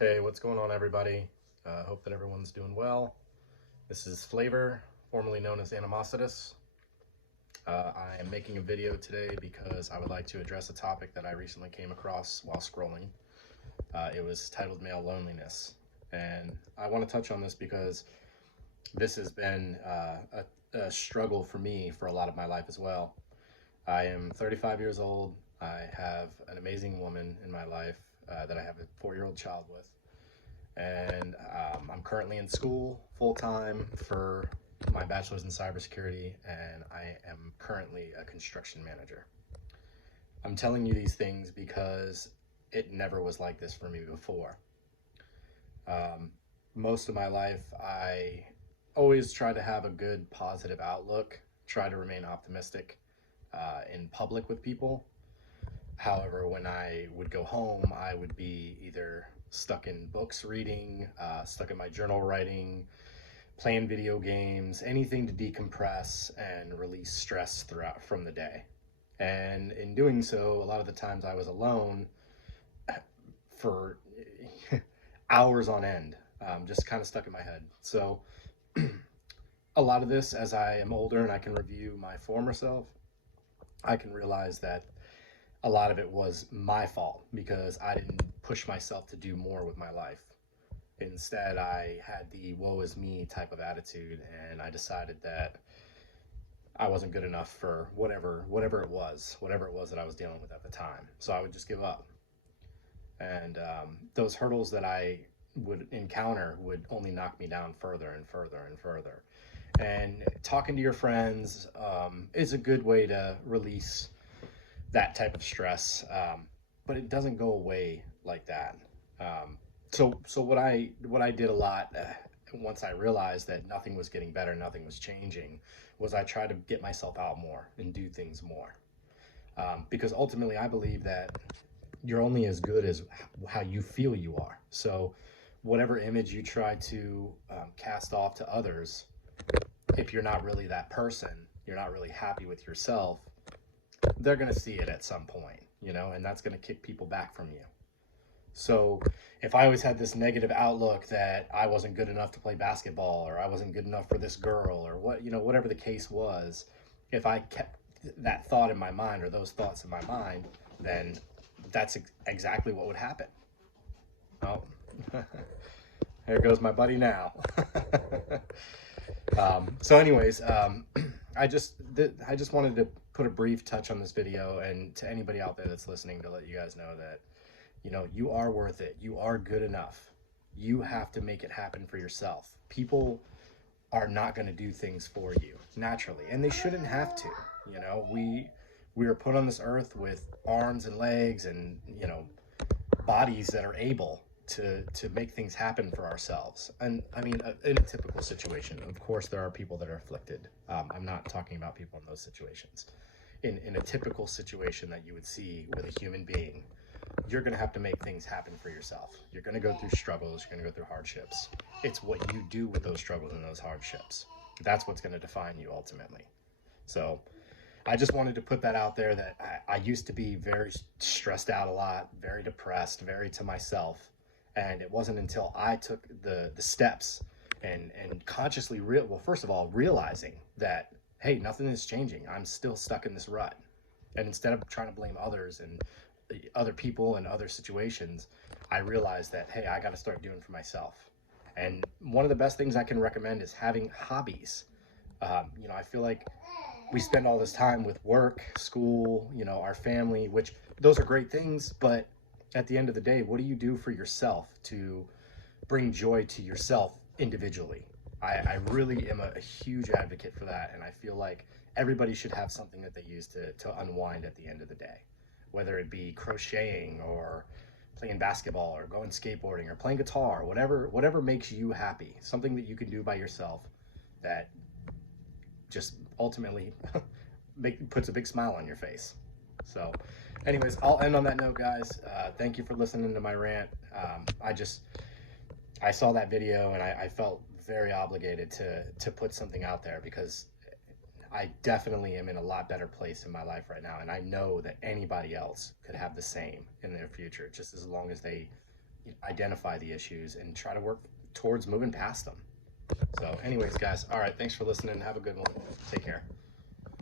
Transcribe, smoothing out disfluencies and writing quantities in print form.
Hey, what's going on, everybody? Hope that everyone's doing well. This is Flavor, formerly known as Animositus. I am making a video today because I would like to address a topic that I recently came across while scrolling. It was titled Male Loneliness. And I want to touch on this because this has been a struggle for me for a lot of my life as well. I am 35 years old. I have an amazing woman in my life that I have a 4-year-old child with, and I'm currently in school full time for my bachelor's in cybersecurity, and I am currently a construction manager. I'm telling you these things because it never was like this for me before. Um, Most of my life, I always try to have a good, positive outlook, try to remain optimistic in public with people. However, when I would go home, I would be either stuck in books reading, stuck in my journal writing, playing video games, anything to decompress and release stress throughout from the day. And in doing so, a lot of the times I was alone for hours on end, just kind of stuck in my head. So, a lot of this, as I am older and I can review my former self, I can realize that a lot of it was my fault because I didn't push myself to do more with my life. Instead, I had the woe is me type of attitude, and I decided that I wasn't good enough for whatever it was that I was dealing with at the time. So I would just give up. And those hurdles that I would encounter would only knock me down further and further and further. And talking to your friends is a good way to release that type of stress, but it doesn't go away like that. Um, so what I did a lot once I realized that nothing was getting better, nothing was changing, was I tried to get myself out more and do things more. Because ultimately, I believe that you're only as good as how you feel you are. So, whatever image you try to cast off to others, if you're not really that person, you're not really happy with yourself, they're going to see it at some point, and that's going to kick people back from you. So if I always had this negative outlook that I wasn't good enough to play basketball or I wasn't good enough for this girl or whatever the case was, if I kept that thought in my mind or those thoughts in my mind, then that's exactly what would happen. Oh, there goes my buddy now. I just wanted to put a brief touch on this video, and to anybody out there that's listening, to let you guys know that you are worth it. You are good enough. You have to make it happen for yourself. People are not going to do things for you naturally, and they shouldn't have to. We are put on this earth with arms and legs and bodies that are able to make things happen for ourselves. And I mean, in a typical situation, of course, there are people that are afflicted. I'm not talking about people in those situations. In a typical situation that you would see with a human being, you're going to have to make things happen for yourself. You're going to go through struggles, you're going to go through hardships. It's what you do with those struggles and those hardships. That's what's going to define you ultimately. So I just wanted to put that out there that I used to be very stressed out a lot, very depressed, very to myself. And it wasn't until I took the steps and consciously, well, first of all, realizing that, hey, nothing is changing. I'm still stuck in this rut. And instead of trying to blame others and other people and other situations, I realized that, hey, I got to start doing for myself. And one of the best things I can recommend is having hobbies. I feel like we spend all this time with work, school, our family, which those are great things, but at the end of the day, what do you do for yourself to bring joy to yourself individually? I really am a huge advocate for that, and I feel like everybody should have something that they use to unwind at the end of the day, whether it be crocheting or playing basketball or going skateboarding or playing guitar, whatever makes you happy, something that you can do by yourself that just ultimately puts a big smile on your face. So, anyways, I'll end on that note, guys. Thank you for listening to my rant. I saw that video and I felt very obligated to put something out there because I definitely am in a lot better place in my life right now, and I know that anybody else could have the same in their future, just as long as they identify the issues and try to work towards moving past them. So anyways, guys, all right, thanks for listening. Have a good one. Take care.